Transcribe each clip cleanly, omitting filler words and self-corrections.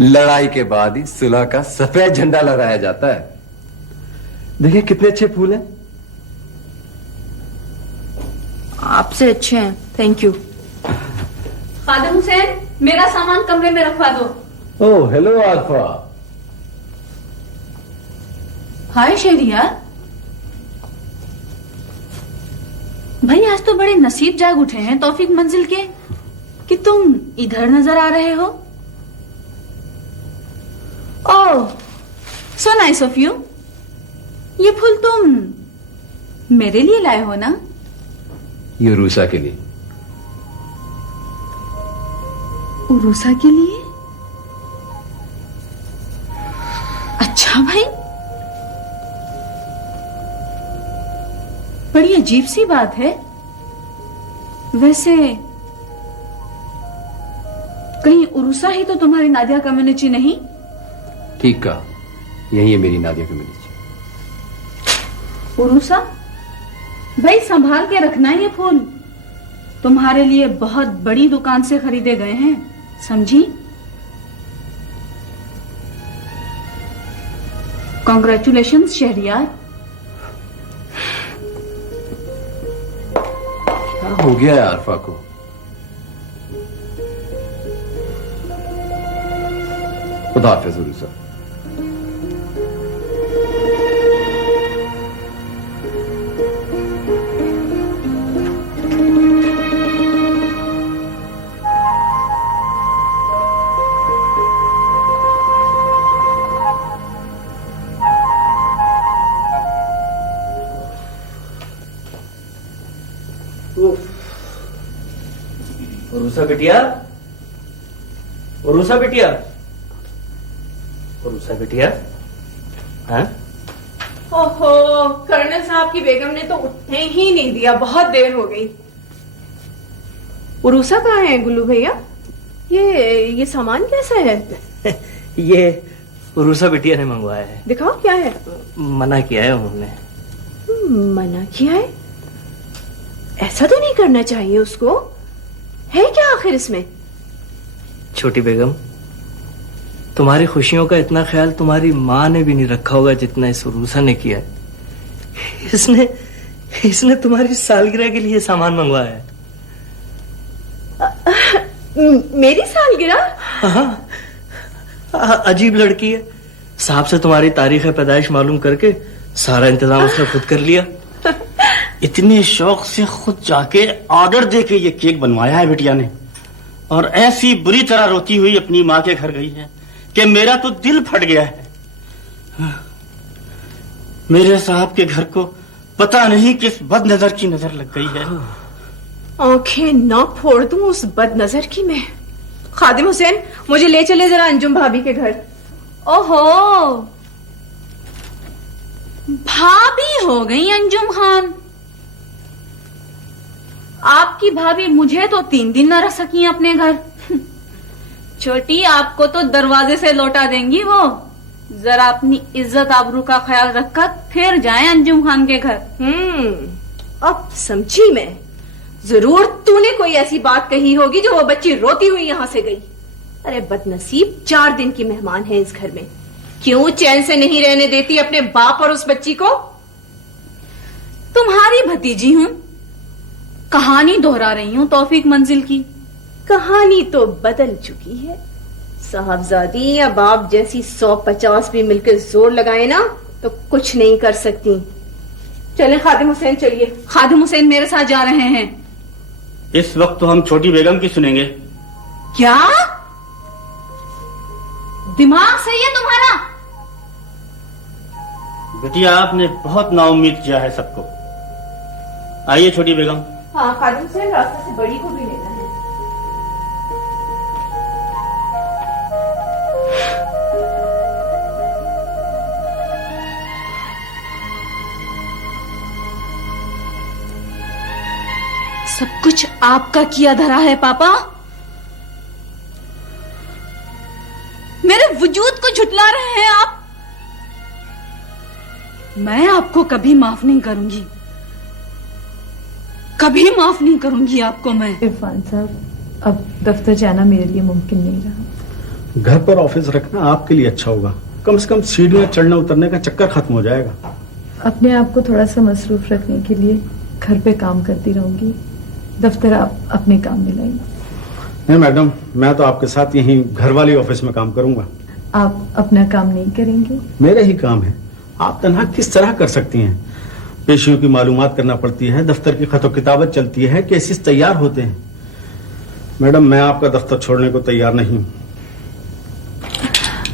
लड़ाई के बाद ही सुलह का सफेद झंडा लहराया जाता है। देखिए कितने अच्छे फूल हैं। आपसे अच्छे हैं, थैंक यू। खादिम हुसैन, मेरा सामान कमरे में रखवा दो। Oh hello Arfa. Hi Shahriyar. भाई आज तो बड़े नसीब जाग उठे हैं तौफीक मंजिल के कि तुम इधर नजर आ रहे हो। ओह सो नाइस ऑफ यू। ये फूल तुम मेरे लिए लाए हो ना? ये रूसा के लिए। उरूसा के लिए? अच्छा भाई, बड़ी अजीब सी बात है। वैसे कहीं उरूसा ही तो तुम्हारी नादिया कम्युनिटी नहीं? ठीक कहा, यही है मेरी नादिया कम्युनिटी। उरूसा भाई, संभाल के रखना ये फूल, तुम्हारे लिए बहुत बड़ी दुकान से खरीदे गए हैं, समझी? कॉन्ग्रेचुलेशंस शहरियार। क्या हो गया है आरफा को? खुदा हाफिज़ उरूसा। उरूसा बिटिया, उरूसा बिटिया, उरूसा बिटिया। हाँ? ओहो, कर्नल साहब की बेगम ने तो उठने ही नहीं दिया, बहुत देर हो गई। उरूसा कहाँ है गुल्लू भैया? ये सामान कैसा है? ये उरूसा बिटिया ने मंगवाया है। दिखाओ क्या है। मना किया है उन्होंने। मना किया है? ऐसा तो नहीं करना चाहिए उसको। है क्या आखिर इसमें? छोटी बेगम, तुम्हारी खुशियों का इतना ख्याल तुम्हारी माँ ने भी नहीं रखा होगा जितना इस उरूसा ने किया है। इसने तुम्हारी सालगिरह के लिए सामान मंगवाया है। मेरी सालगिरह? हाँ, अजीब लड़की है। साहब से तुम्हारी तारीख पैदाइश मालूम करके सारा इंतजाम उसने खुद कर लिया। इतने शौक से खुद जाके ऑर्डर दे के ये केक बनवाया है बिटिया ने, और ऐसी बुरी तरह रोती हुई अपनी माँ के घर गई है कि मेरा तो दिल फट गया है। मेरे साहब के घर को पता नहीं किस बदनजर की नजर लग गई है। आंखें ना फोड़ दूं उस बदनजर की मैं। खादिम हुसैन, मुझे ले चले जरा अंजुम भाभी के घर। ओहो, भाभी हो गई अंजुम खान। आपकी भाभी मुझे तो 3 दिन न रख सकी अपने घर। छोटी, आपको तो दरवाजे से लौटा देंगी वो। जरा अपनी इज्जत आबरू का ख्याल रखकर फिर जाएं अंजुम खान के घर। अब समझी मैं। जरूर तूने कोई ऐसी बात कही होगी जो वो बच्ची रोती हुई यहाँ से गई। अरे बदनसीब, 4 दिन की मेहमान है इस घर में, क्यों चैन से नहीं रहने देती अपने बाप और उस बच्ची को? तुम्हारी भतीजी हूँ, कहानी दोहरा रही हूँ तौफीक मंजिल की। कहानी तो बदल चुकी है। साहबजादी या बाप जैसी 150 भी मिलकर जोर लगाए ना तो कुछ नहीं कर सकती। चले खादिम हुसैन, चलिए। खादिम हुसैन मेरे साथ जा रहे हैं। इस वक्त तो हम छोटी बेगम की सुनेंगे। क्या दिमाग सही है तुम्हारा? बिटिया, आपने बहुत नाउम्मीद किया है सबको। आइए छोटी बेगम। हाँ खादिम हुसैन, रास्ते से बड़ी को भी लेना है। सब कुछ आपका किया धरा है पापा। मेरे वजूद को झुटला रहे हैं आप। मैं आपको कभी माफ नहीं करूंगी, कभी माफ नहीं करूंगी आपको मैं। इरफान साहब, अब दफ्तर जाना मेरे लिए मुमकिन नहीं रहा। घर पर ऑफिस रखना आपके लिए अच्छा होगा। कम से कम सीढ़ियां चढ़ने उतरने का चक्कर खत्म हो जाएगा। अपने आप को थोड़ा सा मसरूफ रखने के लिए घर पे काम करती रहूंगी, दफ्तर आप अपने काम में लाइए। नहीं मैडम, मैं तो आपके साथ यहीं घर वाली ऑफिस में काम करूंगा। आप अपना काम नहीं करेंगे? मेरा ही काम है। आप तनहा किस तरह कर सकती हैं? पेशियों की मालूमात करना पड़ती है, दफ्तर की खतो किताबत चलती है, केसेस तैयार होते हैं। मैडम, मैं आपका दफ्तर छोड़ने को तैयार नहीं।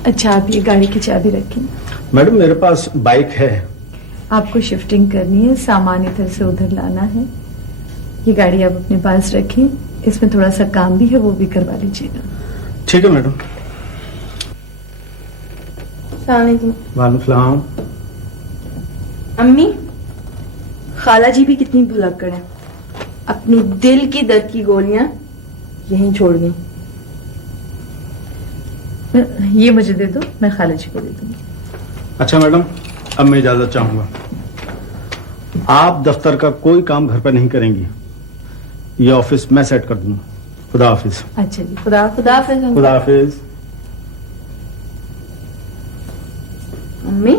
अच्छा, आप ये गाड़ी की चाबी रखें। मैडम, मेरे पास बाइक है। आपको शिफ्टिंग करनी है, सामान इधर से उधर लाना है। ये गाड़ी आप अपने पास रखें, इसमें थोड़ा सा काम भी है, वो भी करवा लीजिएगा। ठीक है मैडम। वालेकुम सलाम। अम्मी, खाला जी भी कितनी भुलक्कड़ है, अपनी दिल की दर्द की गोलियां यहीं छोड़ गई। ये मुझे दे दो, मैं खाला जी को दे दूंगी। अच्छा मैडम, अब मैं इजाजत चाहूंगा। आप दफ्तर का कोई काम घर पर नहीं करेंगी। ये ऑफिस मैं सेट कर दूंगा। खुदा हाफिज। अच्छा जी, खुदा खुदा हाफिज। खुदा हाफिज। अम्मी,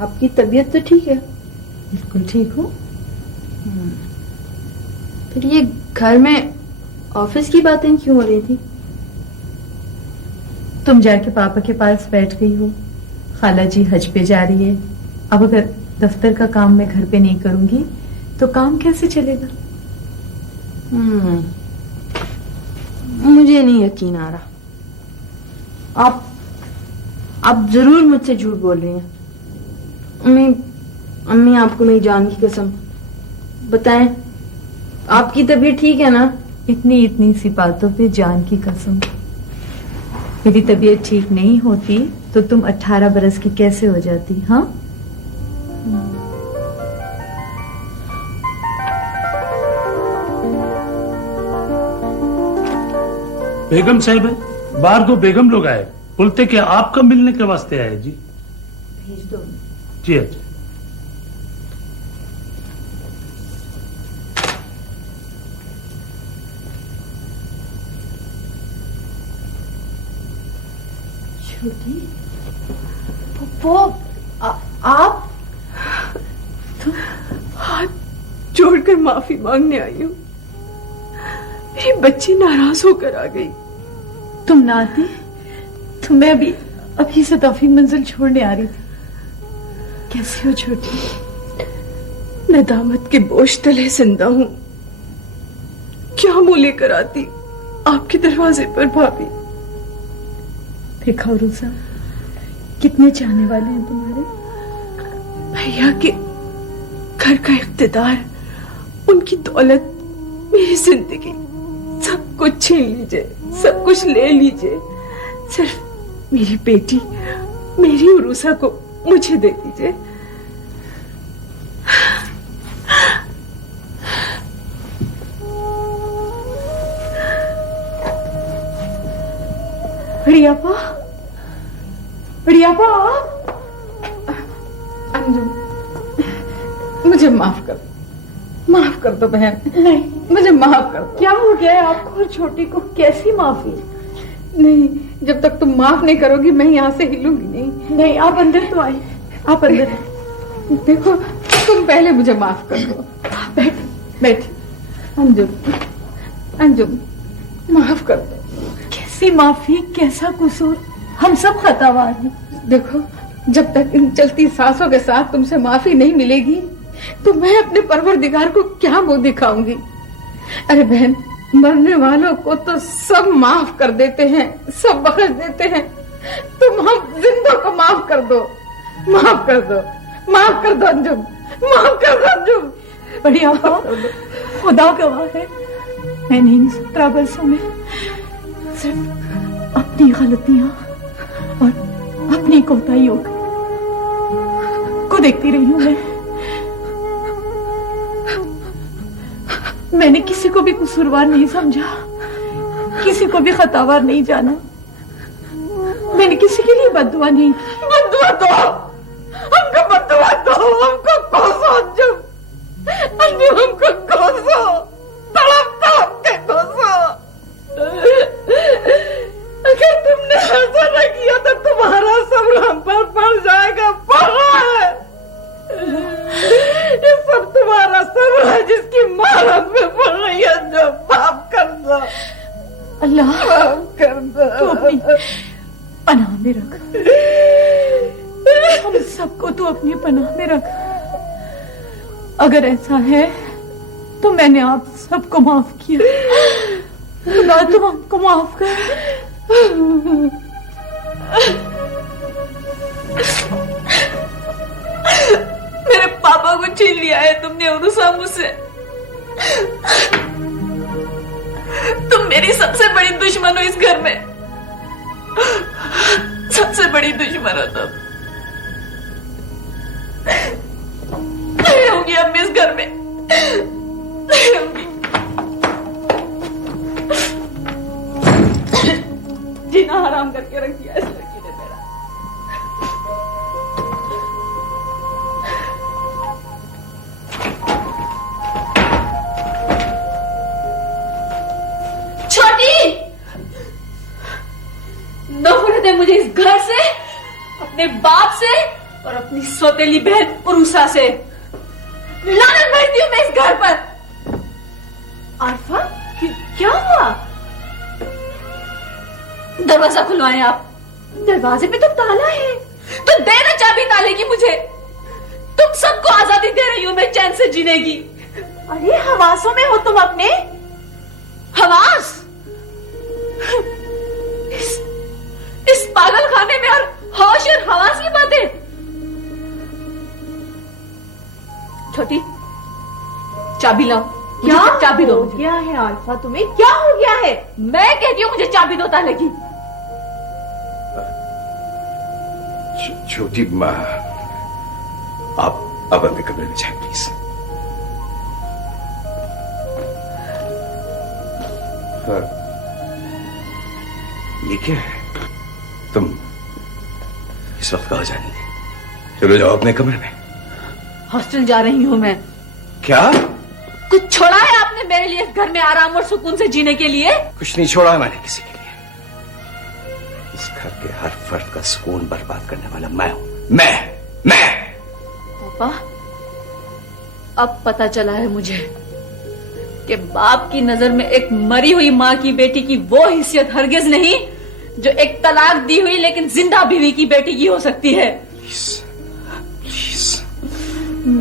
आपकी तबीयत तो ठीक है? बिल्कुल ठीक हूँ। फिर ये घर में ऑफिस की बातें क्यों हो रही थी? तुम जाके पापा के पास बैठ गई हो, खाला जी हज पे जा रही है। अब अगर दफ्तर का काम मैं घर पे नहीं करूंगी तो काम कैसे चलेगा? मुझे नहीं यकीन आ रहा। आप जरूर मुझसे झूठ बोल रही हैं। अम्मी, आपको मेरी जान की कसम, बताएं, आपकी तबीयत ठीक है ना? इतनी सी बातों पे जान की कसम। मेरी तबीयत ठीक नहीं होती तो तुम 18 बरस की कैसे हो जाती? हाँ, बेगम साहिब है, बाहर दो बेगम लोग आए, बोलते कि आपका मिलने के वास्ते आए जी। भेज दो। जी अच्छा। छोटी, वो आप हाथ जोड़कर माफी मांगने आई हूँ। मेरी बच्ची नाराज होकर आ गई। तुम ना आती तो मैं अभी से तफी मंजिल छोड़ने आ रही थी। कैसी हो छोटी? नदामत के बोझ तले जिंदा हूँ। क्या मुंह लेकर आती आपके दरवाजे पर भाभी? देखा रूसा, कितने चाहने वाले हैं तुम्हारे। भैया के घर का इख्तिदार, उनकी दौलत, मेरी जिंदगी, सब कुछ छीन लीजिए, सब कुछ ले लीजिए, सिर्फ मेरी बेटी, मेरी उरूसा को मुझे दे दीजिए। बढ़ियापा, अंजुम, मुझे माफ कर दो बहन। नहीं, मुझे माफ कर दो। क्या हो गया है आपको और छोटी को? कैसी माफी? नहीं, जब तक तुम माफ नहीं करोगी मैं यहाँ से हिलूंगी नहीं। नहीं, आप अंदर तो आइए, आप अंदर। देखो, तुम पहले मुझे माफ कर दो। बैठ अंजुम, माफ कर दो। कैसी माफी, कैसा कसूर? हम सब खतावार हैं। देखो, जब तक इन चलती सांसों के साथ तुमसे माफी नहीं मिलेगी तो मैं अपने परवरदिगार को क्या मुंह दिखाऊंगी? अरे बहन, मरने वालों को तो सब माफ कर देते हैं, सब बख्श देते हैं। तुम हम जिंदों को माफ कर दो, माफ कर दो, माफ कर दो अंजुम, माफ कर दो अंजुम। बढ़िया, खुदा गवाह है, मैंने इन 17 वर्षों में सिर्फ अपनी गलतियां और अपनी कोताहियों को देखती रही हूं। मैंने किसी को भी कसूरवार नहीं समझा, किसी को भी खतावार नहीं जाना। मैंने किसी के लिए बद्दुआ नहीं की। बद्दुआ दो, हमको बद्दुआ दो, हमको कोसो अंजुम, अंजुम हमको कोसो, तड़प तड़प के कोसो। अल्लाह तू अपनी पनाह में रख, हम सबको तू अपनी पनाह में रख। अगर ऐसा है तो मैंने आप सबको माफ किया, खुदा तुम हमको माफ कर। मेरे पापा को छीन लिया है तुमने उरुसा मुझसे। तुम मेरी सबसे बड़ी दुश्मन हो इस घर में, सबसे बड़ी दुश्मन हो तुम। नहीं रहूंगी अब मैं इस घर में, नहीं रहूंगी। जीना हराम करके रख दिया इस लड़की ने मेरा। छोटी, नफरत है मुझे इस घर से, अपने बाप से और अपनी सौतेली बहन उरुसा से। लानत भरती हूं मैं इस घर पर। आरफा, क्या हुआ? दरवाजा खुलवाएं आप। दरवाजे पे तो ताला है, तो दे ना चाबी ताले की मुझे। तुम सबको आजादी दे रही हूं मैं चैन से जीने की। अरे हवासों में हो तुम अपने। हवास? इस पागल खाने में और होश और हवास की बातें। छोटी, चाबी लाओ। क्या चाबी दो हो गया है आल्फा, तुम्हें क्या हो गया है? मैं कहती हूँ मुझे चाबी दो ताले की। छोटी माँ, आप अब अपने कमरे में जाए प्लीज। ये क्या है? तुम इस वक्त कहाँ जानी है? चलो जाओ अपने कमरे में। हॉस्टल जा रही हूँ मैं। क्या? कुछ छोड़ा है आपने मेरे लिए इस घर में आराम और सुकून से जीने के लिए? कुछ नहीं छोड़ा है मैंने किसी के लिए। इस घर के हर फर्द का सुकून बर्बाद करने वाला मैं हूं। मैं पापा, अब पता चला है मुझे कि बाप की नजर में एक मरी हुई माँ की बेटी की वो हैसियत हरगिज नहीं जो एक तलाक दी हुई लेकिन जिंदा बीवी की बेटी की हो सकती है। प्लीज।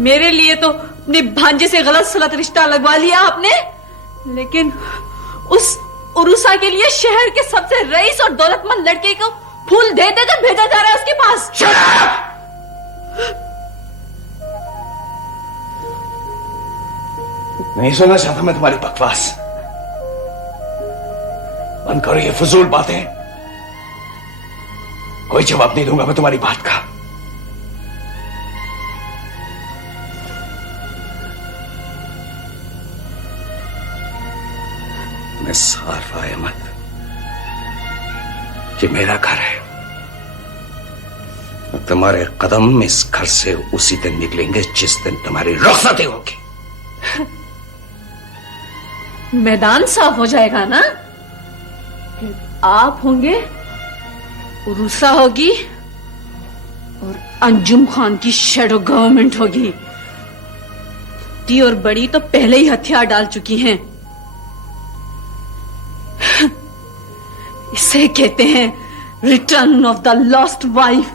मेरे लिए तो अपने भांजे से गलत सलत रिश्ता लगवा लिया आपने, लेकिन उस उरुसा के लिए शहर के सबसे रईस और दौलतमंद लड़के को फूल दे देकर भेजा जा रहा है उसके पास। नहीं सुनना चाहता मैं तुम्हारी बकवास। बंद करो ये फजूल बातें। कोई जवाब नहीं दूंगा मैं तुम्हारी बात का। मैं साफ अहमद, ये मेरा घर है। तुम्हारे कदम इस घर से उसी दिन निकलेंगे जिस दिन तुम्हारी रुखसती होगी। मैदान साफ हो जाएगा ना? फिर आप होंगे, उरुसा होगी और अंजुम खान की शैडो गवर्नमेंट होगी। टी और बड़ी तो पहले ही हथियार डाल चुकी हैं। इसे कहते हैं return of the lost wife.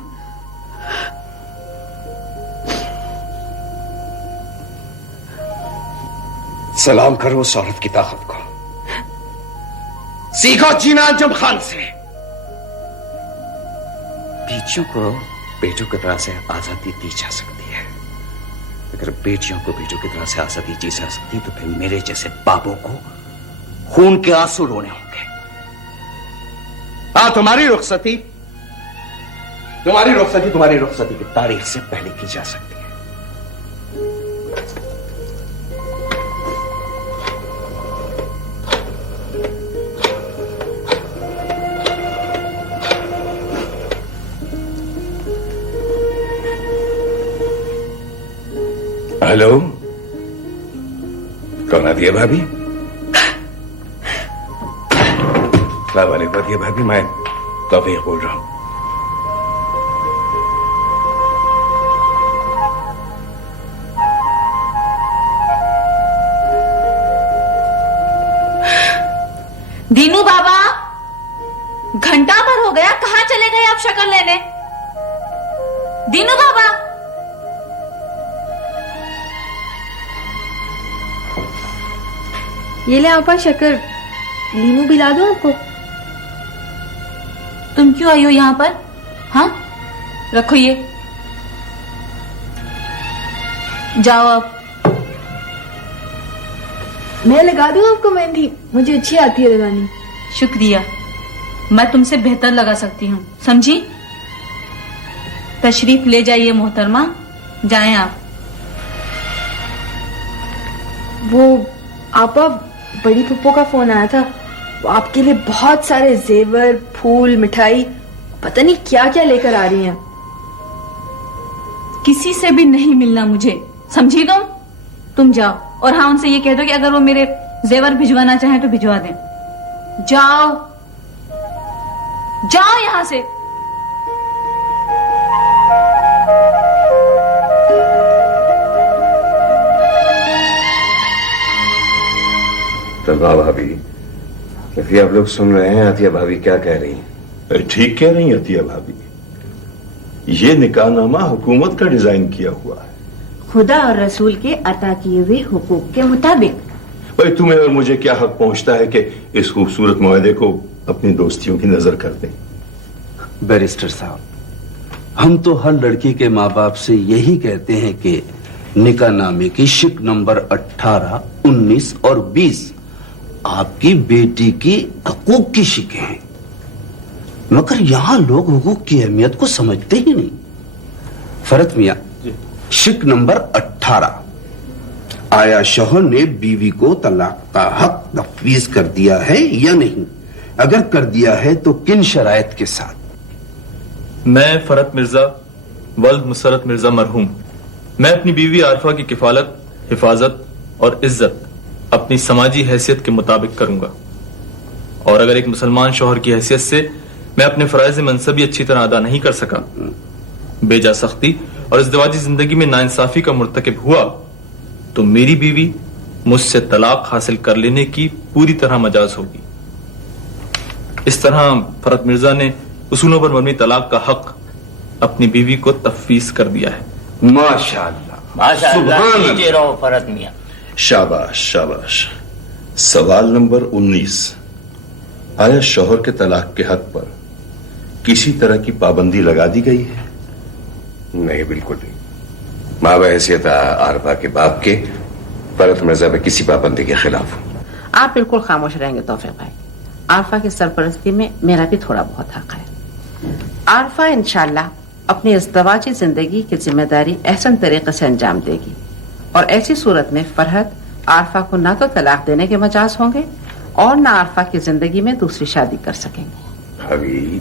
सलाम करो उस औरत की ताकत को। सीखो जीना अंजुम खान से। बेटियों को बेटों की तरह से आजादी दी जा सकती है। अगर बेटियों को बेटों की तरह से आजादी दी जा सकती तो फिर मेरे जैसे बाबों को खून के आंसू रोने होंगे। हाँ, तुम्हारी रुखसती की तारीख से पहले की जा सकती है। हेलो, कौन आती है भाभी? अस्सलाम वालेकुम आती है भाभी, मैं तौफीक बोल रहा हूं। दीनू बाबा, घंटा भर हो गया, कहां चले गए आप शक्ल लेने? दीनू बाबा। ये ले आपा शक्कर, लीमू भी ला दो आपको। तुम क्यों आई हो यहां पर? हाँ, रखो ये, जाओ अब। मैं लगा दूं आपको मेहंदी, मुझे अच्छी आती है लगानी। शुक्रिया, मैं तुमसे बेहतर लगा सकती हूँ, समझी? तशरीफ ले जाइए मोहतरमा, जाएं आप। वो आपा, बड़ी पप्पो का फोन आया था, वो आपके लिए बहुत सारे जेवर, फूल, मिठाई, पता नहीं क्या क्या लेकर आ रही हैं। किसी से भी नहीं मिलना मुझे, समझी तुम जाओ। और हाँ, उनसे ये कह दो कि अगर वो मेरे जेवर भिजवाना चाहें तो भिजवा दें। जाओ जाओ यहां से। तो भाभी, अभी आप लोग सुन रहे हैं अतिया भाभी क्या कह रही हैं? ठीक कह रही हैं अतिया भाभी। ये निकाहनामा हुकूमत का डिजाइन किया हुआ है, खुदा और रसूल के अता किए हुए हुकूक के मुताबिक। भाई तुम्हें और मुझे क्या हक पहुंचता है कि इस खूबसूरत मुआहदे को अपनी दोस्तियों की नजर कर दें? बैरिस्टर साहब, हम तो हर लड़की के माँ बाप से यही कहते हैं कि निकाहनामे की शिक नंबर 18, 19 और 20 आपकी बेटी की हकूक की शिकें हैं, मगर यहां लोग हुकूक की अहमियत को समझते ही नहीं। फरत मियां, शिक नंबर 18, आया शौहर ने बीवी को तलाक का हक तफवीज कर दिया है या नहीं? अगर कर दिया है तो किन शराइत के साथ? मैं फरत मिर्जा वल्द मुसरत मिर्जा मरहूम, मैं अपनी बीवी आरफा की किफालत, हिफाजत और इज्जत अपनी समाजी हैसियत के मुताबिक करूंगा। और अगर एक मुसलमान शौहर की हैसियत से मैं अपने फराइज मनसबी अच्छी तरह अदा नहीं कर सका, बेजा सख्ती और इज़्दिवाजी जिंदगी में नाइंसाफी का मुर्तकिब हुआ, तो मेरी बीवी मुझसे तलाक हासिल कर लेने की पूरी तरह मजाज होगी। इस तरह फरत मिर्जा ने उसूलों पर मबनी तलाक का हक अपनी बीवी को तफवीज कर दिया है। माशाअल्लाह, माशाअल्लाह, कीजिए रहो फरत मियां। शाबाश शाबाश। सवाल नंबर 19, आया शौहर के तलाक के हक पर किसी तरह की पाबंदी लगा दी गई है? नहीं, बिल्कुल नहीं। माँ बहैसियत आरफा के बाप के फरत मिर्जा में किसी पाबंदी के खिलाफ हूं। आप बिल्कुल खामोश रहेंगे तौफीक भाई। आरफा की सरपरस्ती में मेरा भी थोड़ा बहुत हक है। आरफा इंशाल्लाह अपनी इज़्दिवाजी जिंदगी की जिम्मेदारी एहसन तरीके से अंजाम देगी, और ऐसी सूरत में फरहत आरफा को ना तो तलाक देने के मजाज होंगे और ना आरफा की जिंदगी में दूसरी शादी कर सकेंगे। भाभी,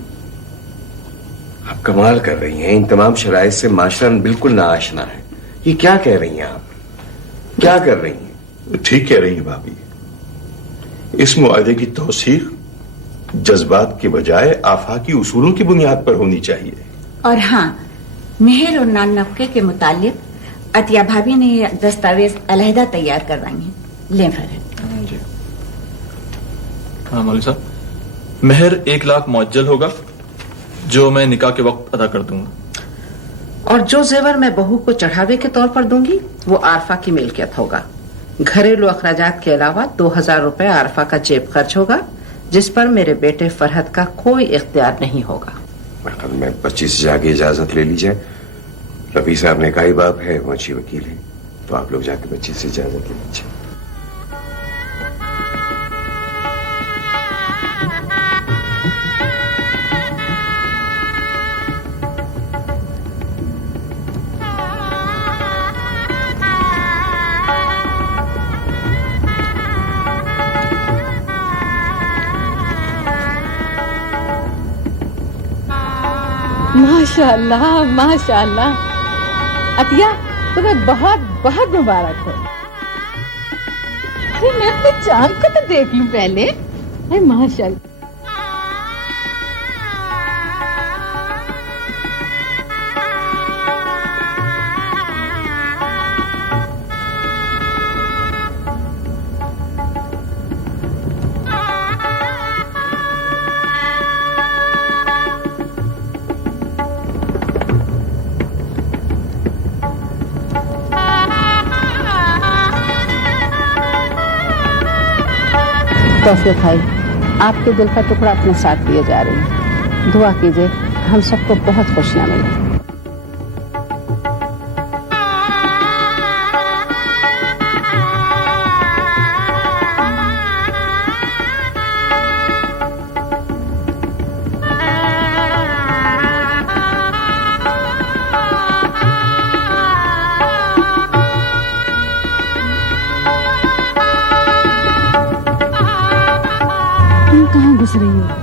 आप कमाल कर रही हैं। इन तमाम शराइत से माशरन बिल्कुल ना आशना है। ये क्या कह रही हैं आप? क्या कर रही हैं? ठीक कह रही हैं भाभी। इस मुआहदे की तौसीक जज्बात के बजाय आफाकी उसूलों की बुनियाद पर होनी चाहिए। और हाँ, मेहर और नान नफके के मुतालिक अतिया भाभी ने ये दस्तावेज अलहदा तैयार करवाई हैं। लें फरहत। हाँ मौलवी साहब, मेहर 1 लाख मुअज्जल होगा, जो मैं निकाह के वक्त अदा कर दूंगा। और जो जेवर मैं बहू को चढ़ावे के तौर पर दूंगी वो आरफा की मिल्कियत होगा। घरेलू अखराजात के अलावा 2000 रुपए आरफा का जेब खर्च होगा, जिस पर मेरे बेटे फरहत का कोई इख्तियार नहीं होगा। मैं 25 से जाके इजाजत ले लीजिए। रफी साहब ने कहा ही बाप है, वो अच्छी वकील है, तो आप लोग जाके 25 से इजाजत ले लीजिए। माशाअल्लाह माशाअल्लाह। अतिया, तुम्हें बहुत बहुत मुबारक हो। अरे मैं अपने चांद को तो देख लूं पहले। अरे माशाअल्लाह। तौफीक भाई, आपके दिल का टुकड़ा अपने साथ लिए जा रही है। दुआ कीजिए हम सबको बहुत खुशियां मिलें। कहाँ घुस रही हो?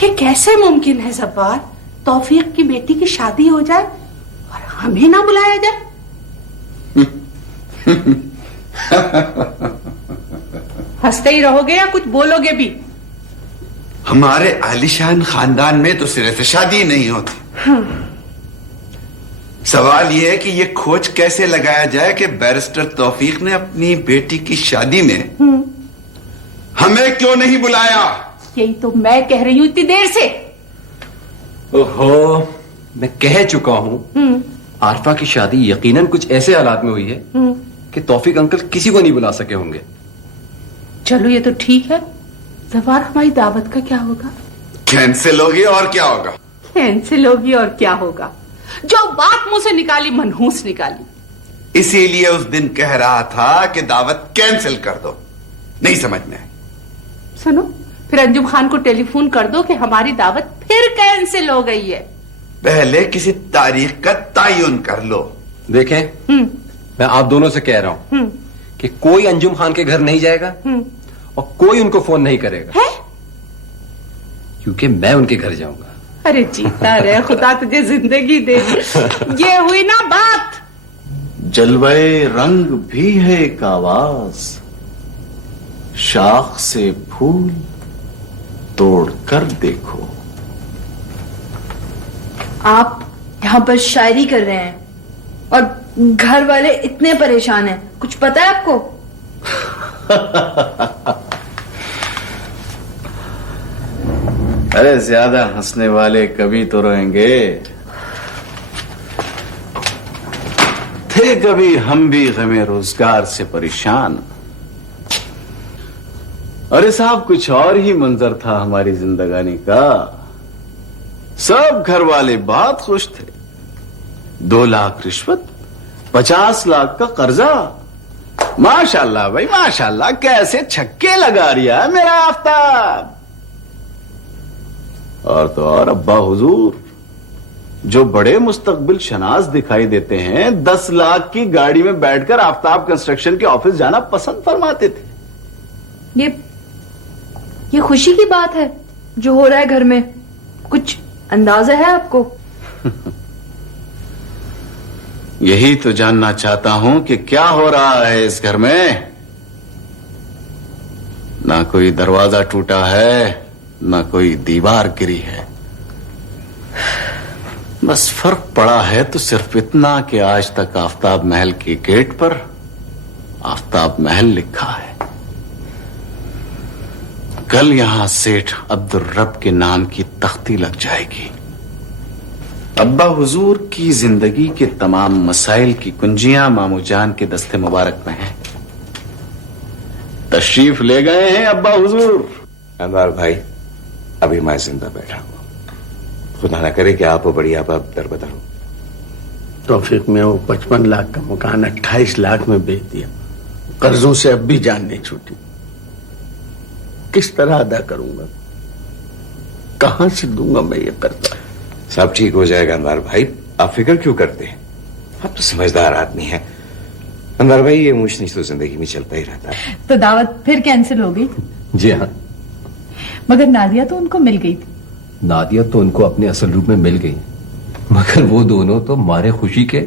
ये कैसे मुमकिन है जब्बार? तौफीक की बेटी की शादी हो जाए और हमें ना बुलाया जाए? हंसते ही रहोगे या कुछ बोलोगे भी? हमारे आलीशान खानदान में तो सिरे से शादी नहीं होती। सवाल यह है कि ये खोज कैसे लगाया जाए कि बैरिस्टर तौफीक ने अपनी बेटी की शादी में हमें क्यों नहीं बुलाया? यही तो मैं कह रही हूं इतनी देर से। ओहो, मैं कह चुका हूं आरफा की शादी यकीनन कुछ ऐसे हालात में हुई है कि तौफीक अंकल किसी को नहीं बुला सके होंगे। चलो ये तो ठीक है। जफार, हमारी दावत का क्या होगा? कैंसिल होगी और क्या होगा? कैंसिल होगी और क्या होगा? जो बात मुंह से निकाली मनहूस निकाली। इसीलिए उस दिन कह रहा था कि दावत कैंसिल कर दो। नहीं समझ में आई। सुनो, फिर अंजुम खान को टेलीफोन कर दो कि हमारी दावत फिर कैंसिल हो गई है। पहले किसी तारीख का तयन कर लो। देखें, मैं आप दोनों से कह रहा हूं कि कोई अंजुम खान के घर नहीं जाएगा और कोई उनको फोन नहीं करेगा है? क्योंकि मैं उनके घर जाऊंगा। अरे जीता रहे, खुदा तुझे जिंदगी दे। ये हुई ना बात। जलवाए रंग भी है एक आवाज, शाख से फूल तोड़ कर देखो। आप यहाँ पर शायरी कर रहे हैं और घर वाले इतने परेशान हैं, कुछ पता है आपको? अरे ज्यादा हंसने वाले कभी तो रोएंगे। थे कभी हम भी गमे रोजगार से परेशान। अरे साहब, कुछ और ही मंजर था हमारी जिंदगानी का। सब घर वाले बहुत खुश थे। 2 लाख रिश्वत, 50 लाख का कर्जा। माशाल्लाह भाई माशाल्लाह, कैसे छक्के लगा रिया है मेरा आफ्ताब। और तो और अब्बा हुजूर, जो बड़े मुस्तकबिल शनास दिखाई देते हैं, 10 लाख की गाड़ी में बैठकर आफ्ताब कंस्ट्रक्शन के ऑफिस जाना पसंद फरमाते थे। ये खुशी की बात है जो हो रहा है घर में, कुछ अंदाजा है आपको? यही तो जानना चाहता हूं कि क्या हो रहा है इस घर में। ना कोई दरवाजा टूटा है, ना कोई दीवार गिरी है। बस फर्क पड़ा है तो सिर्फ इतना कि आज तक आफ्ताब महल के गेट पर आफ्ताब महल लिखा है। कल यहां सेठ अब्दुल रब के नाम की तख्ती लग जाएगी। अब्बा हुजूर की जिंदगी के तमाम मसाइल की कुंजियां मामू जान के दस्ते मुबारक में हैं। तशरीफ ले गए हैं अब्बा हुजूर। अनवार भाई, अभी मैं जिंदा बैठा हूं। खुदा ना करे कि आप बड़ी आप दरबदर हो। तौफीक में वो 55 लाख का मकान 28 लाख में बेच दिया। कर्जों से अब भी जान नहीं छूटी। किस तरह अदा करूंगा? कहां से दूंगा मैं ये कर्जा? सब ठीक हो जाएगा अनवार भाई, आप फिक्र क्यों करते हैं? आप तो समझदार आदमी हैं। अनवार भाई, ये मुश्किल तो जिंदगी में चलता ही रहता है। तो दावत फिर कैंसिल हो गई? जी हाँ। मगर नादिया तो उनको मिल गई थी। नादिया तो उनको अपने असल रूप में मिल गई, मगर वो दोनों तो मारे खुशी के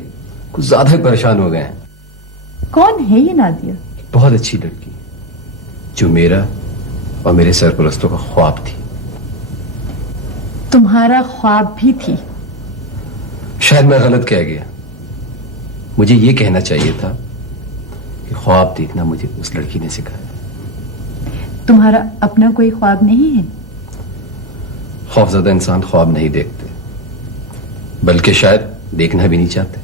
कुछ ज्यादा ही परेशान हो गए हैं। कौन है ये नादिया? बहुत अच्छी लड़की, जो मेरा और मेरे सरपरस्तों का ख्वाब थी। तुम्हारा ख्वाब भी थी? शायद मैं गलत कह गया। मुझे यह कहना चाहिए था कि ख्वाब देखना मुझे उस लड़की ने सिखाया। तुम्हारा अपना कोई ख्वाब नहीं है? खौफजदा इंसान ख्वाब नहीं देखते, बल्कि शायद देखना भी नहीं चाहते।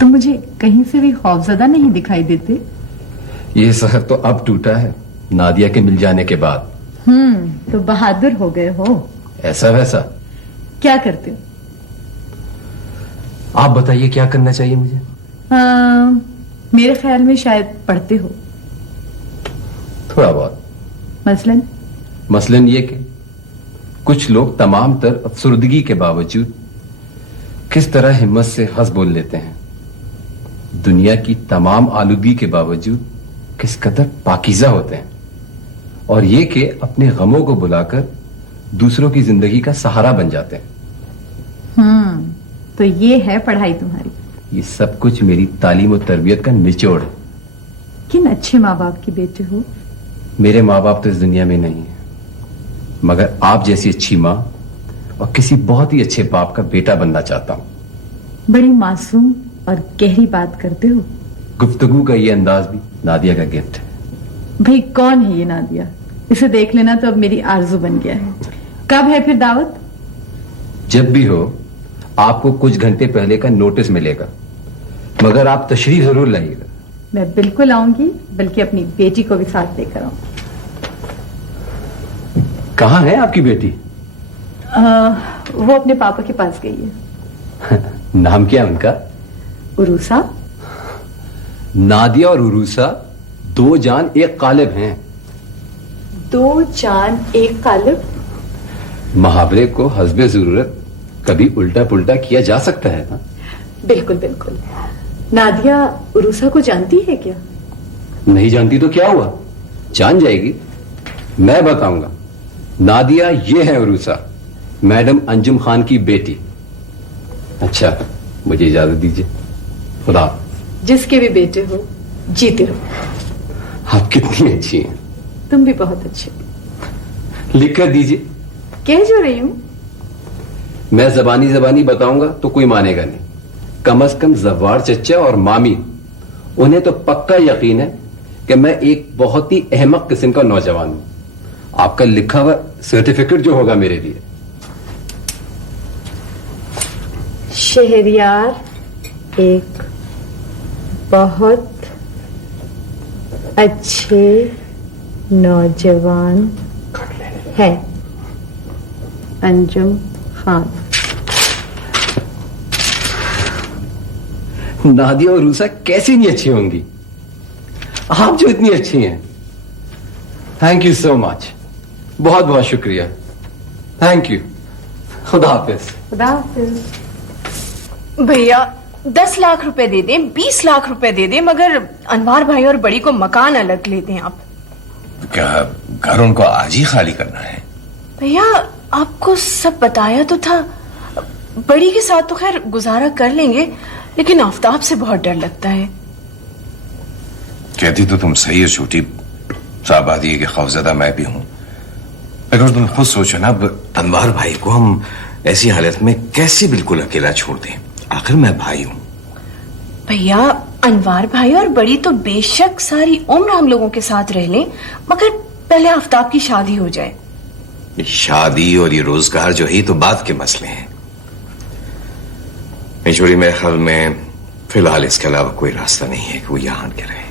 तुम मुझे कहीं से भी खौफजदा नहीं दिखाई देते। ये शहर तो अब टूटा है नादिया के मिल जाने के बाद। तो बहादुर हो गए हो। ऐसा वैसा। क्या करते हो? आप बताइए क्या करना चाहिए मुझे? मेरे ख्याल में शायद पढ़ते हो। थोड़ा बहुत। मसलन ये कि कुछ लोग तमाम तर अफसुर्दगी के बावजूद किस तरह हिम्मत से हंस बोल लेते हैं। दुनिया की तमाम आलूदगी के बावजूद किस कदर पाकीज़ा होते हैं। और ये कि अपने गमों को बुलाकर दूसरों की जिंदगी का सहारा बन जाते हैं। तो ये है पढ़ाई तुम्हारी। ये सब कुछ मेरी तालीम और तरबियत का निचोड़ है। किन अच्छे माँ बाप के बेटे हो। मेरे माँ बाप तो इस दुनिया में नहीं है, मगर आप जैसी अच्छी माँ और किसी बहुत ही अच्छे बाप का बेटा बनना चाहता हूं। बड़ी मासूम और गहरी बात करते हो। गुफ्तगू का ये अंदाज भी नादिया का गिफ्ट है। भाई कौन है ये नादिया? इसे देख लेना तो अब मेरी आरजू बन गया है। कब है फिर दावत? जब भी हो, आपको कुछ घंटे पहले का नोटिस मिलेगा, मगर आप तशरीफ जरूर लाइएगा। मैं बिल्कुल आऊंगी, बल्कि अपनी बेटी को भी साथ लेकर आऊंगी। कहाँ है आपकी बेटी? वो अपने पापा के पास गई है। नाम क्या है उनका? उरूसा। नादिया और उरूसा दो जान एक कालिब हैं। दो जान एक कालिब? मुहावरे को हस्बे जरूरत कभी उल्टा पुल्टा किया जा सकता है ना? बिल्कुल बिल्कुल। नादिया उरूसा को जानती है क्या? नहीं जानती तो क्या हुआ, जान जाएगी। मैं बताऊंगा। नादिया ये है उरूसा, मैडम अंजुम खान की बेटी। अच्छा, मुझे इजाजत दीजिए। खुदा। जिसके भी बेटे हो, जीते रहो। आप कितनी अच्छी हैं। तुम भी बहुत अच्छे। लिख कर दीजिए। कह जो रही हूं। मैं जबानी बताऊंगा तो कोई मानेगा नहीं। कम से कम जवार चच्चा और मामी, उन्हें तो पक्का यकीन है कि मैं एक बहुत ही अहमक किस्म का नौजवान हूं। आपका लिखा हुआ सर्टिफिकेट जो होगा मेरे लिए। शहरयार एक बहुत अच्छे नौजवान है, अंजुम खान। नादिया और रूसा कैसी नहीं अच्छी होंगी, आप जो इतनी अच्छी हैं। थैंक यू सो मच, बहुत बहुत शुक्रिया। Thank you. खुदा हाफिज। खुदा हाफिज। भैया 10 लाख रुपए दे दें, 20 लाख रुपए दे दें, मगर अनवार भाई और बड़ी को मकान अलग ले दें आप। क्या घर उनको आज ही खाली करना है? भैया आपको सब बताया तो था। बड़ी के साथ तो खैर गुजारा कर लेंगे, लेकिन आफ्ताब से बहुत डर लगता है। कहती तो तुम सही है छोटी, साबादी के खौफजदा मैं भी हूं। अगर तुम खुद सोचो ना, अनवार भाई को हम ऐसी हालत में कैसे बिल्कुल अकेला छोड़ दें? आखिर मैं भाई हूं। भैया अनवार भाई और बड़ी तो बेशक सारी उम्र हम लोगों के साथ रह लें, मगर पहले आफ्ताब की शादी हो जाए। ये शादी और ये रोजगार जो है तो बात के मसले हैं। छोरी, मेरे ख्याल में फिलहाल इसके अलावा कोई रास्ता नहीं है कि वो यहां के रहे।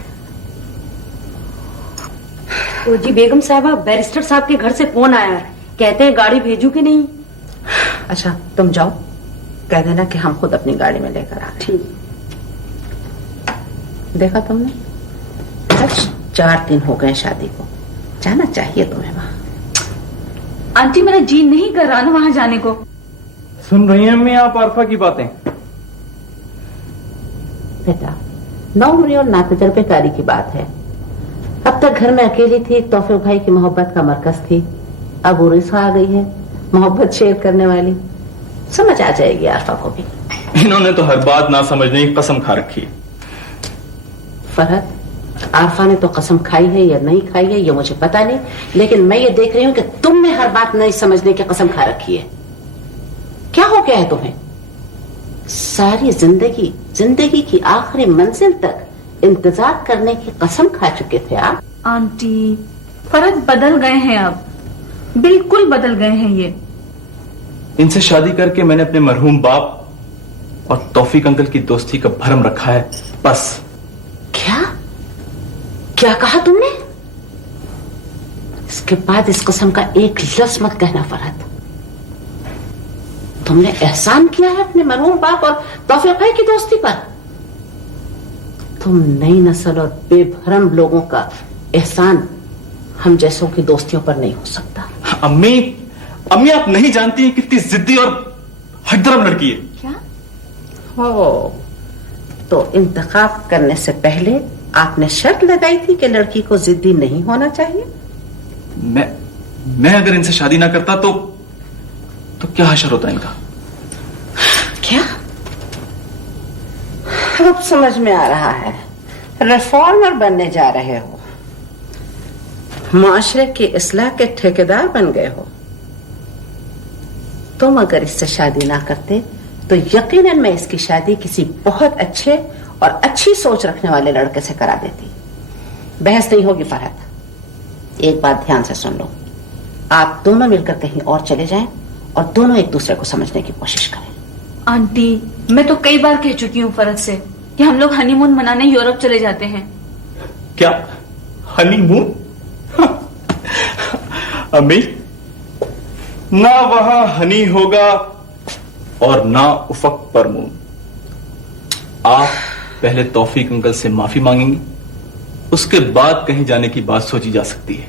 तो जी बेगम साहबा, बैरिस्टर साहब के घर से फोन आया है, कहते हैं गाड़ी भेजू कि नहीं। अच्छा तुम जाओ, कह देना कि हम खुद अपनी गाड़ी में लेकर आ रहे। ठीक। देखा तुमने, बस 4 दिन हो गए शादी को, जाना चाहिए तुम्हें वहां। आंटी मेरा जी नहीं कर रहा ना वहां जाने को। सुन रही हैं अम्मी आप आरफा की बातें? बेटा, नौकरी और नातजुर्बेकारी की बात है। अब तक घर में अकेली थी, तौफीक भाई की मोहब्बत का मरकज थी। अब उर्सा आ गई है, मोहब्बत शेयर करने वाली। समझ आ जाएगी आरफा को भी। इन्होंने तो हर बात ना समझने की कसम खा रखी। फरहत, आरफा ने तो कसम खाई है या नहीं खाई है ये मुझे पता नहीं, लेकिन मैं ये देख रही हूं कि तुमने हर बात नहीं समझने की कसम खा रखी है। क्या हो गया है तुम्हें? सारी जिंदगी की आखिरी मंजिल तक इंतजार करने की कसम खा चुके थे आप। आंटी, फरज बदल गए हैं, अब बिल्कुल बदल गए हैं ये। इनसे शादी करके मैंने अपने मरहूम बाप और तौफीक अंकल की दोस्ती का भरम रखा है, बस। क्या कहा तुमने? इसके बाद इस कसम का एक लफ्ज मत कहना फरहत। तुमने एहसान किया है अपने मरहूम बाप और तौफीक भाई की दोस्ती पर। तुम नई नस्ल और बेभरम लोगों का एहसान हम जैसों की दोस्तियों पर नहीं हो सकता। अम्मी आप नहीं जानती हैं कितनी जिद्दी और हकदरम लड़की है। क्या हो? तो इंतखाब करने से पहले आपने शर्त लगाई थी कि लड़की को जिद्दी नहीं होना चाहिए। मैं अगर इनसे शादी ना करता तो क्या हशर होता इनका? क्या? अब समझ में आ रहा है, रिफॉर्मर बनने जा रहे हो, मुआशरे की इस्लाह के ठेकेदार बन गए हो। तुम अगर इससे शादी ना करते तो यकीनन मैं इसकी शादी किसी बहुत अच्छे और अच्छी सोच रखने वाले लड़के से करा देती। बहस नहीं होगी फरहत। एक बात ध्यान से सुन लो, आप दोनों मिलकर कहीं और चले जाएं और दोनों एक दूसरे को समझने की कोशिश करें। आंटी, मैं तो कई बार कह चुकी हूँ फरज से कि हम लोग हनीमून मनाने यूरोप चले जाते हैं। क्या हनीमून? अम्मी, ना वहां हनी होगा और ना उफक पर मून। आप पहले तौफीक अंकल से माफी मांगेंगी, उसके बाद कहीं जाने की बात सोची जा सकती है।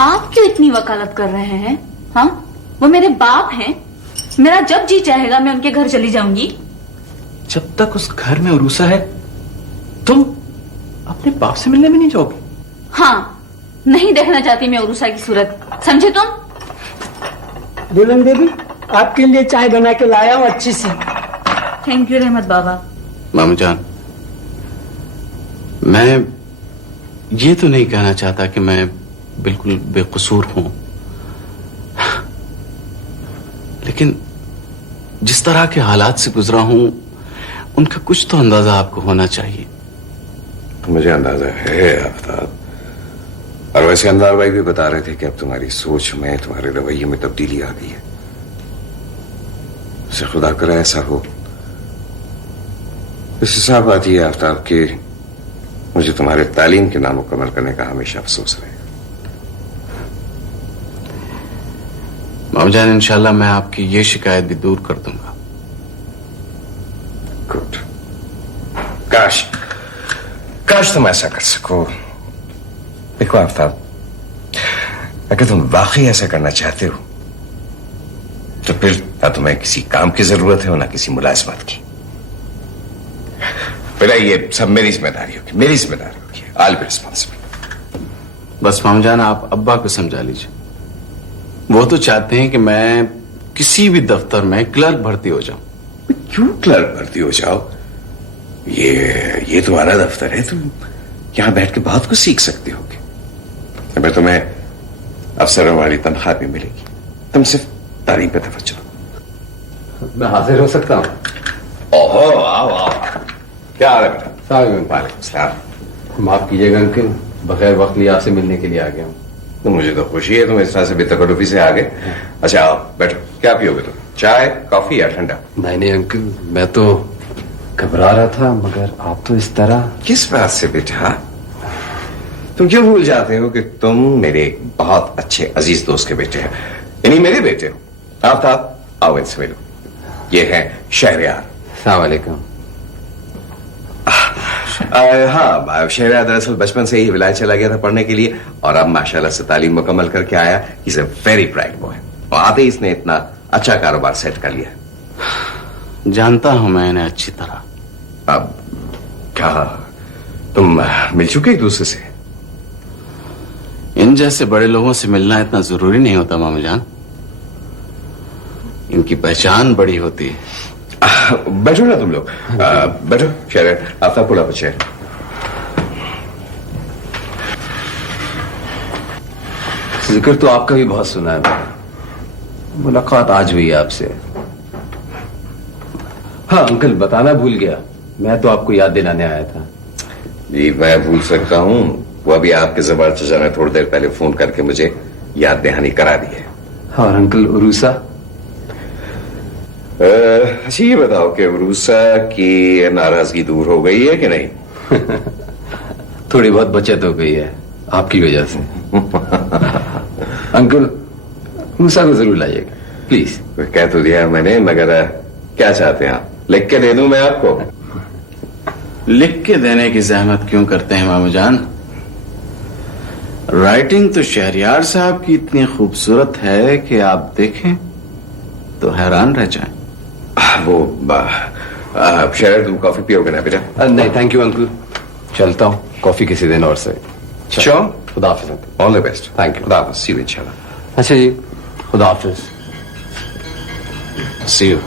आप क्यों इतनी वकालत कर रहे हैं? हाँ, वो मेरे बाप हैं, मेरा जब जी चाहेगा मैं उनके घर चली जाऊंगी। जब तक उस घर में उरूसा है तुम अपने बाप से मिलने भी नहीं जाओगे? हाँ, नहीं देखना चाहती मैं उरूसा की सूरत, समझे तुम? दुल्हन बेबी, आपके लिए चाय बना के लाया हूं अच्छी सी। थैंक यू रहमत बाबा। मामू जान, मैं ये तो नहीं कहना चाहता कि मैं बिल्कुल बेकसूर हूं, लेकिन जिस तरह के हालात से गुजरा हूं उनका कुछ तो अंदाजा आपको होना चाहिए। मुझे अंदाजा है आफ्ताब, और वैसे अंदाज भाई भी बता रहे थे कि अब तुम्हारी सोच में, तुम्हारे रवैये में तब्दीली आ गई है। से खुदा करे ऐसा हो। इससे साफ बात यह है आफ्ताब कि मुझे तुम्हारे तालीम के नामुकम्मल करने का हमेशा अफसोस रहेगा। मामजान, इंशाल्लाह मैं आपकी ये शिकायत भी दूर कर दूंगा। गुड। काश तुम ऐसा कर सको। देखो आफ्ताब, अगर तुम वाकई ऐसा करना चाहते हो तो फिर ना तुम्हें किसी काम की जरूरत है और ना किसी मुलाजमत की। फिर ये सब मेरी जिम्मेदारी होगी। I'll be responsible। बस मामजान, आप अब्बा को समझा लीजिए। वो तो चाहते हैं कि मैं किसी भी दफ्तर में क्लर्क भर्ती हो जाऊं। क्यों क्लर्क भर्ती हो जाओ? ये तुम्हारा दफ्तर है, तुम यहां बैठ के बहुत कुछ सीख सकते होगे। अगर तुम्हें अफसरों वाली तनख्वाह भी मिलेगी, तुम सिर्फ तालीम पे तवज्जो। मैं हाजिर हो सकता हूँ? ओहो, आओ। क्या हाल है बेटा? वालेकुम सलाम। माफ कीजिएगा अंकल, बगैर वक्त लिए आपसे मिलने के लिए आ गया हूँ। तो मुझे तो खुशी है तुम इस तरह से बेतकल्लुफी से आ गए। अच्छा आओ बैठो। क्या पियोगे तुम, चाय, कॉफी या ठंडा? नहीं अंकल, मैं तो घबरा रहा था, मगर आप तो इस तरह। किस बात से बेटा? तुम क्यों भूल जाते हो कि तुम मेरे एक बहुत अच्छे अजीज दोस्त के बेटे हैं, यानी मेरे बेटे हो। आफ्ताब, आओ इनसे मिलो। ये है शहरयार। अस्सलाम वालेकुम। हाँ, शहरयार दरअसल बचपन से ही विलायत चला गया था पढ़ने के लिए, और अब माशाल्लाह से तालीम मुकम्मल करके आया। Is a very bright boy, और आते ही इसने इतना अच्छा कारोबार सेट कर लिया। जानता हूं मैं इन्हें अच्छी तरह। अब क्या तुम मिल चुके एक दूसरे से? इन जैसे बड़े लोगों से मिलना इतना जरूरी नहीं होता मामू जान, इनकी पहचान बड़ी होती है। बैठो ना तुम लोग। बैठो शहर, आफ्ताब पुला बच्चे। जिक्र तो आपका भी बहुत सुना है मैंने। मुलाकात आज हुई है आपसे। हाँ अंकल, बताना भूल गया, मैं तो आपको याद दिलाने आया था। जी मैं भूल सकता हूँ, वो अभी आपके जबर चचा ने थोड़ी देर पहले फोन करके मुझे याद दहानी करा दी है। हाँ और अंकल उरूसा? अच्छा ये बताओ कि उरूसा की नाराजगी दूर हो गई है कि नहीं? थोड़ी बहुत बचत हो गई है आपकी वजह से। अंकल उरूसा को जरूर लाइएगा प्लीज। कह तो दिया मैंने, मगर क्या चाहते हैं आप? लिख के दे दूं मैं आपको? लिख के देने की जहमत क्यों करते हैं मामू जान? राइटिंग तो शहरयार साहब की इतनी खूबसूरत है कि आप देखें तो हैरान रह जाएं। वो शहर दूं, कॉफी पियोगे ना बेटा? नहीं थैंक यू अंकल, चलता हूँ, कॉफी किसी दिन और से। श्योर। खुदा हाफिज uncle. All the best. Thank you. खुदा हाफिज। सी यू इंशाल्लाह। अच्छा जी, खुदा हाफिज। सी यू।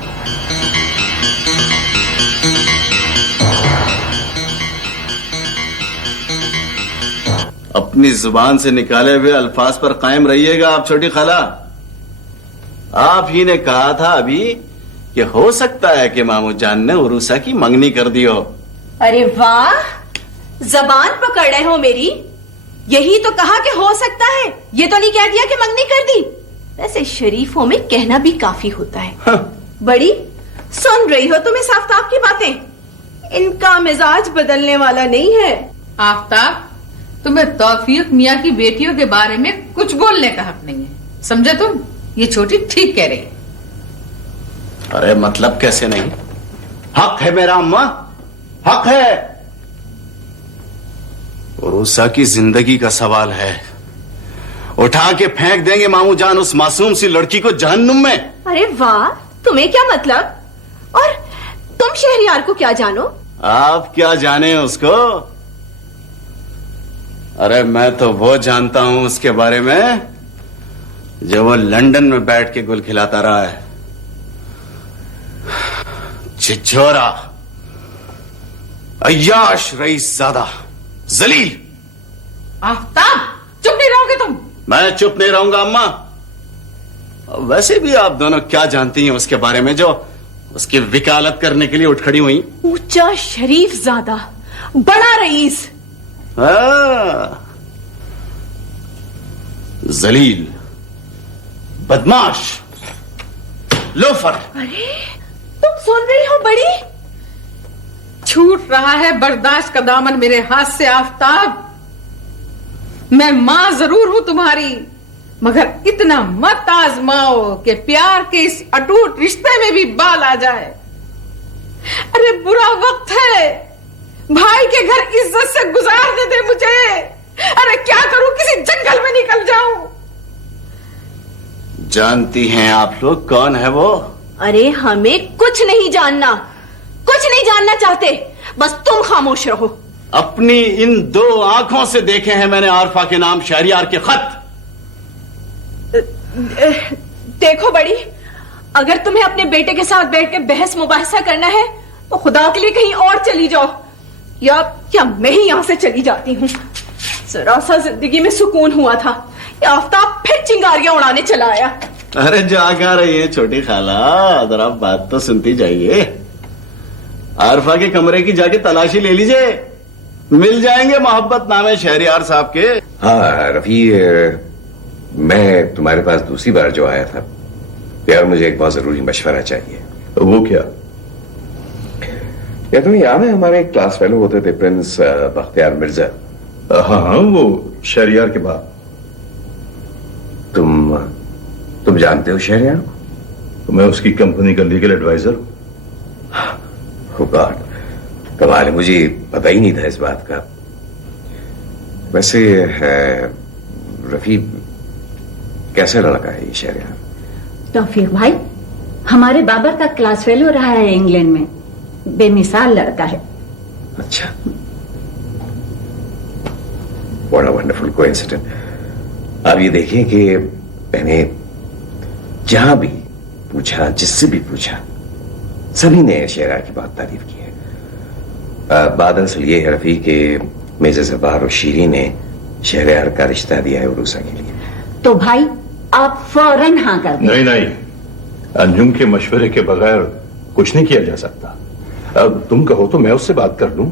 अपनी जुबान से निकाले हुए अल्फाज पर कायम रहिएगा आप छोटी खाला। आप ही ने कहा था अभी कि हो सकता है कि मामू जान ने उरूसा की मंगनी कर दी हो। अरे वाह, जबान पकड़ रहे हो मेरी। यही तो कहा कि हो सकता है, ये तो नहीं कह दिया कि मंगनी कर दी। वैसे शरीफों में कहना भी काफी होता है। बड़ी सुन रही हो तुम इस आफ्ताब की बातें? इनका मिजाज बदलने वाला नहीं है। आफ्ताब, तुम्हें तौफीक मियाँ की बेटियों के बारे में कुछ बोलने का हक नहीं है, समझे तुम? ये छोटी ठीक कह रही है। अरे मतलब कैसे नहीं? हक है मेरा अम्मा, हक है। उरूसा की जिंदगी का सवाल है। उठा के फेंक देंगे मामू जान उस मासूम सी लड़की को जहन्नुम में। अरे वाह, तुम्हें क्या मतलब? और तुम शहरयार को क्या जानो? आप क्या जाने उसको? अरे मैं तो वो जानता हूं उसके बारे में जो वो लंदन में बैठ के गुल खिलाता रहा है। छिछोरा, अय्याश रईस ज़ादा, जलील। आफ्ताब, चुप नहीं रहोगे तुम? मैं चुप नहीं रहूंगा अम्मा। वैसे भी आप दोनों क्या जानती हैं उसके बारे में जो उसकी वकालत करने के लिए उठ खड़ी हुई? ऊंचा शरीफ ज़ादा, बड़ा रईस। जलील, बदमाश, लोफर। अरे तुम सुन रही हो बड़ी? छूट रहा है बर्दाश्त का दामन मेरे हाथ से आफ्ताब। मैं मां जरूर हूं तुम्हारी, मगर इतना मत आजमाओ कि प्यार के इस अटूट रिश्ते में भी बाल आ जाए। अरे बुरा वक्त है, भाई के घर इज्जत से गुजारने दे मुझे। अरे क्या करूं, किसी जंगल में निकल जाऊं। जानती हैं आप लोग कौन है वो? अरे हमें कुछ नहीं जानना, कुछ नहीं जानना चाहते, बस तुम खामोश रहो। अपनी इन दो आंखों से देखे हैं मैंने आरफा के नाम शहरयार के खत। देखो बड़ी, अगर तुम्हें अपने बेटे के साथ बैठ के बहस मुबाहिसा करना है तो खुदा के लिए कहीं और चली जाओ, या मैं ही यहां से चली जाती हूँ। जरा सा जिंदगी में सुकून हुआ था, ये आफ्ताब फिर चिंगारियां उड़ाने चला आया। अरे जा कहां रही है छोटी खाला, जरा बात तो सुनती जाइए। आरफा के कमरे की जाके तलाशी ले लीजिए, मिल जाएंगे मोहब्बत नामे शहरयार साहब के। हाँ रफी, मैं तुम्हारे पास दूसरी बार जो आया था यार, मुझे एक बहुत जरूरी मशवरा चाहिए। वो क्या? या तुम्हें याद है हमारे एक क्लास फेलो होते थे प्रिंस बख्तियार मिर्जा? हाँ हाँ, वो शहरयार के बाद। तुम जानते हो शहरयार को? मैं उसकी कंपनी का लीगल एडवाइजर हूँ। गॉड, कमाल है, मुझे पता ही नहीं था इस बात का। वैसे रफी, कैसा लड़का है ये शहरयार? तौफीक भाई हमारे बाबर का क्लास फेलो रहा है इंग्लैंड में, बेमिसाल लड़का है। अच्छा, व्हाट अ वंडरफुल कोइंसिडेंस। अब ये देखिए कि मैंने जहां भी पूछा, जिससे भी पूछा, सभी ने शहरयार की बहुत तारीफ की है। बात असल ये है रफी कि मिर्जा ज़फ़ार और शीरी ने शहरयार का रिश्ता दिया है उरूसा के लिए। तो भाई आप फौरन हाँ कर दें। नहीं नहीं, अंजुम के मशवरे के बगैर कुछ नहीं किया जा सकता। अब तुम कहो तो मैं उससे बात कर लूं।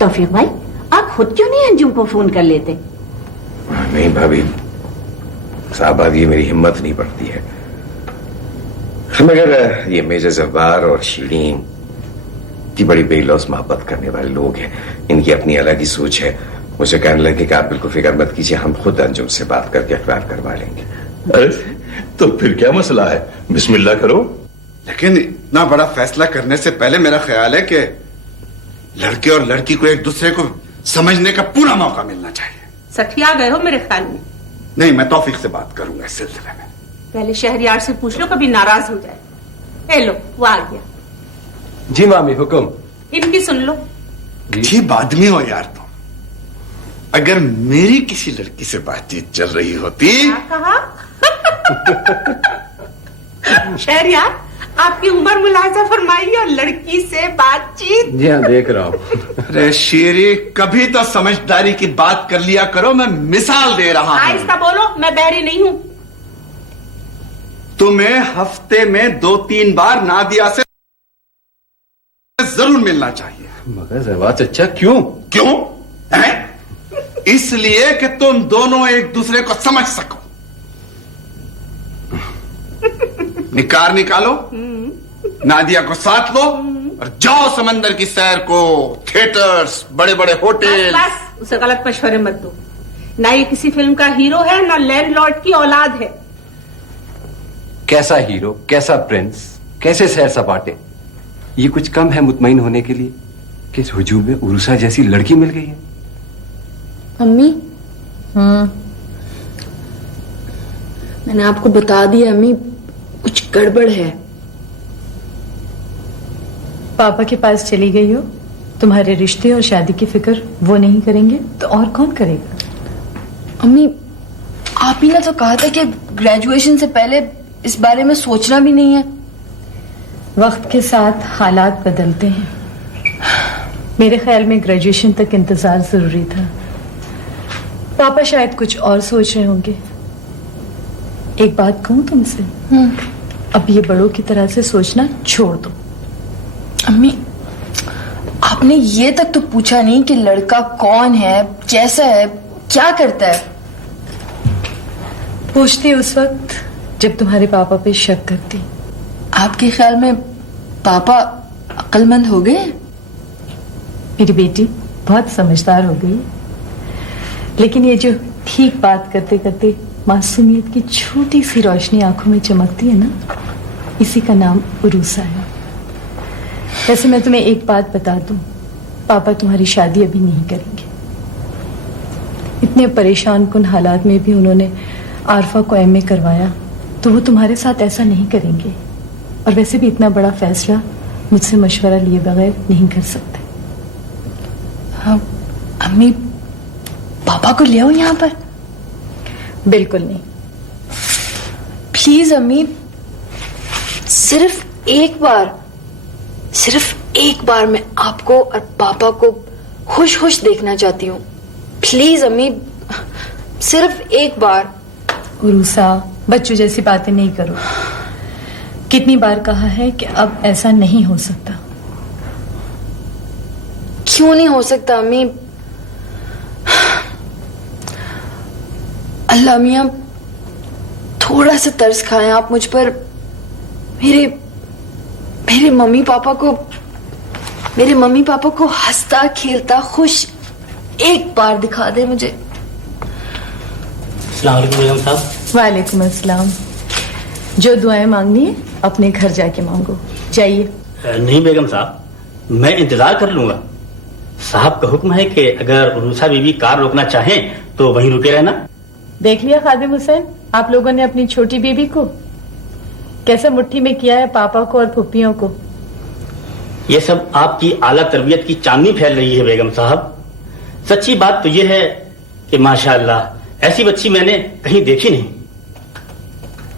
तौफीक भाई, आप खुद क्यों नहीं अंजुम को फोन कर लेते? नहीं भाभी साहब, ये मेरी हिम्मत नहीं पड़ती है। मगर ये मेजर जब्बार और शीरीन की बड़ी बेलौस मोहब्बत करने वाले लोग हैं, इनकी अपनी अलग ही सोच है। मुझे कहने लगे कि आप बिल्कुल फिक्र मत कीजिए, हम खुद अंजुम से बात करके इकरार करवा लेंगे। अरे तो फिर क्या मसला है, बिस्मिल्लाह करो। लेकिन इतना बड़ा फैसला करने से पहले मेरा ख्याल है कि लड़के और लड़की को एक दूसरे को समझने का पूरा मौका मिलना चाहिए। सठिया गए हो मेरे ख्याल में। नहीं, मैं तौफीक से बात करूंगा इस सिलसिले में। पहले शहरियार से पूछ लो, कभी नाराज हो जाए। ए लो, वो आ गया। जी मामी, हुक्म। इनकी सुन लो। ठीक आदमी हो यार तुम। अगर मेरी किसी लड़की से बातचीत चल रही होती। कहा शहरियार, आपकी उम्र मुलाजा फरमाइए और लड़की से बातचीत। जी हाँ, देख रहा हूँ। अरे शेरी, कभी तो समझदारी की बात कर लिया करो, मैं मिसाल दे रहा हूँ। आहिस्ता बोलो, मैं बहरी नहीं हूँ। तुम्हें हफ्ते में 2-3 बार नादिया से जरूर मिलना चाहिए। मगर जवा चचा, क्यों? क्यों है? इसलिए कि तुम दोनों एक दूसरे को समझ सको। निकार निकालो, नादिया को साथ लो और जाओ समंदर की सैर को, थिएटर्स, बड़े बड़े होटल। बस उसे गलत मशवरे मत दो। ना ये किसी फिल्म का हीरो है, ना लैंडलॉर्ड की औलाद है। कैसा हीरो, कैसा प्रिंस, कैसे सैर सपाटे, ये कुछ कम है मुतमईन होने के लिए कि इस हुजूम में उरुसा जैसी लड़की मिल गई है। अम्मी, मैंने आपको बता दिया अम्मी, कुछ गड़बड़ है। पापा के पास चली गई हो, तुम्हारे रिश्ते और शादी की फिक्र वो नहीं करेंगे तो और कौन करेगा? अम्मी, आप ही ने तो कहा था कि ग्रेजुएशन से पहले इस बारे में सोचना भी नहीं है। वक्त के साथ हालात बदलते हैं। मेरे ख्याल में ग्रेजुएशन तक इंतजार जरूरी था। पापा शायद कुछ और सोच रहे होंगे। एक बात कहूं तुमसे, अब ये बड़ों की तरह से सोचना छोड़ दो। अम्मी, आपने ये तक तो पूछा नहीं कि लड़का कौन है, कैसा है, क्या करता है। पूछती उस वक्त जब तुम्हारे पापा पे शक करती। आपके ख्याल में पापा अक्लमंद हो गए? मेरी बेटी बहुत समझदार हो गई, लेकिन ये जो ठीक बात करते करते मासूमियत की छोटी सी रोशनी आंखों में चमकती है ना, इसी का नाम उरूसा है। वैसे मैं तुम्हें एक बात बता दूं, पापा तुम्हारी शादी अभी नहीं करेंगे। इतने परेशान कुन हालात में भी उन्होंने आरफा को एमए करवाया, तो वो तुम्हारे साथ ऐसा नहीं करेंगे। और वैसे भी इतना बड़ा फैसला मुझसे मशवरा लिए बगैर नहीं कर सकते। हाँ, अम्मी, पापा को ले आओ यहाँ पर। बिल्कुल नहीं। प्लीज अम्मी, सिर्फ एक बार मैं आपको और पापा को खुश खुश देखना चाहती हूँ। प्लीज अम्मी, सिर्फ एक बार। उरूसा, बच्चों जैसी बातें नहीं करो। कितनी बार कहा है कि अब ऐसा नहीं हो सकता। क्यों नहीं हो सकता अम्मी? अल्लाह मियां, थोड़ा सा तरस खाएं आप मुझ पर। मेरे मम्मी पापा को हंसता खेलता खुश एक बार दिखा दे मुझे। अस्सलाम वालेकुम बेगम साहब। वालेकुम अस्सलाम। जो दुआएं मांगनी है अपने घर जाके मांगो। जाइए। नहीं बेगम साहब, मैं इंतजार कर लूंगा। साहब का हुक्म है कि अगर उरूसा बीवी कार रोकना चाहें तो वहीं रुके रहना। देख लिया खादिम हुसैन, आप लोगों ने अपनी छोटी बीबी को कैसे मुट्ठी में किया है, पापा को और फुप्पियों को। ये सब आपकी आला तरबियत की चांदनी फैल रही है बेगम साहब। सच्ची बात तो ये है कि माशाअल्लाह ऐसी बच्ची मैंने कहीं देखी नहीं।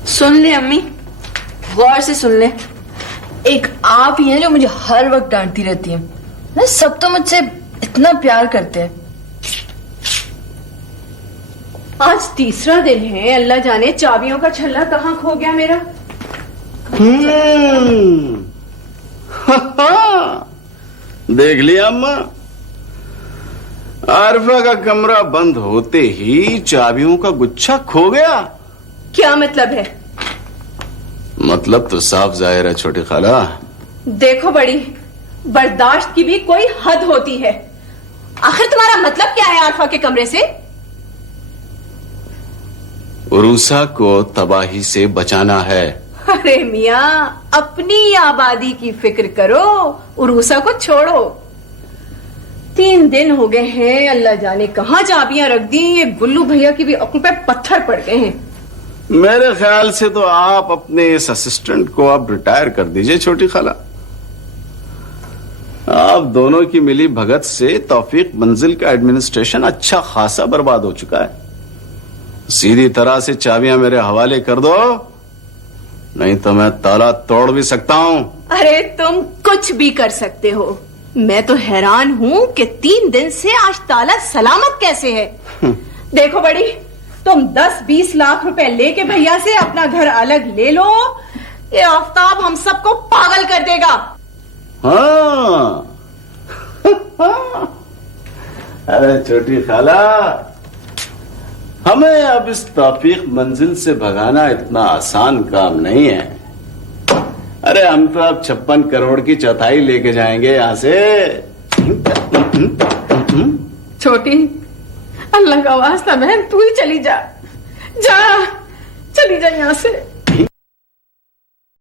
सुन ले अम्मी, गौर से सुन ले। एक आप ही हैं जो मुझे हर वक्त डांटती रहती हैं ना। सब तो मुझसे इतना प्यार करते हैं, आज तीसरा दिन है, अल्लाह जाने चाबियों का छल्ला कहाँ खो गया मेरा। देख लिया अम्मा, आरफा का कमरा बंद होते ही चाबियों का गुच्छा खो गया। क्या मतलब है? मतलब तो साफ जाहिर है छोटी खाला। देखो बड़ी, बर्दाश्त की भी कोई हद होती है। आखिर तुम्हारा मतलब क्या है आरफा के कमरे से? उरूसा को तबाही से बचाना है। अरे मियाँ, अपनी आबादी की फिक्र करो, उरूसा को छोड़ो। 3 दिन हो गए हैं, अल्लाह जाने कहां चाबियां रख दी। ये गुल्लू भैया की भी अक्ल पे पत्थर पड़ गए हैं। मेरे ख्याल से तो आप अपने इस असिस्टेंट को अब रिटायर कर दीजिए छोटी खाला। आप दोनों की मिली भगत से तौफीक मंजिल का एडमिनिस्ट्रेशन अच्छा खासा बर्बाद हो चुका है। सीधी तरह से चाबियां मेरे हवाले कर दो, नहीं तो मैं ताला तोड़ भी सकता हूं। अरे तुम कुछ भी कर सकते हो। मैं तो हैरान हूं कि 3 दिन से आज ताला सलामत कैसे है। देखो बड़ी, तुम 10-20 लाख रुपए लेके भैया से अपना घर अलग ले लो। ये आफ्ताब हम सबको पागल कर देगा। हाँ। अरे छोटी खाला, हमें अब इस तौफीक मंजिल से भगाना इतना आसान काम नहीं है। अरे हम तो अब 56 करोड़ की चौथाई लेके जाएंगे यहां से। छोटी, अल्लाह का वास्ता बहन, तू ही चली जा, जा चली जा यहां से।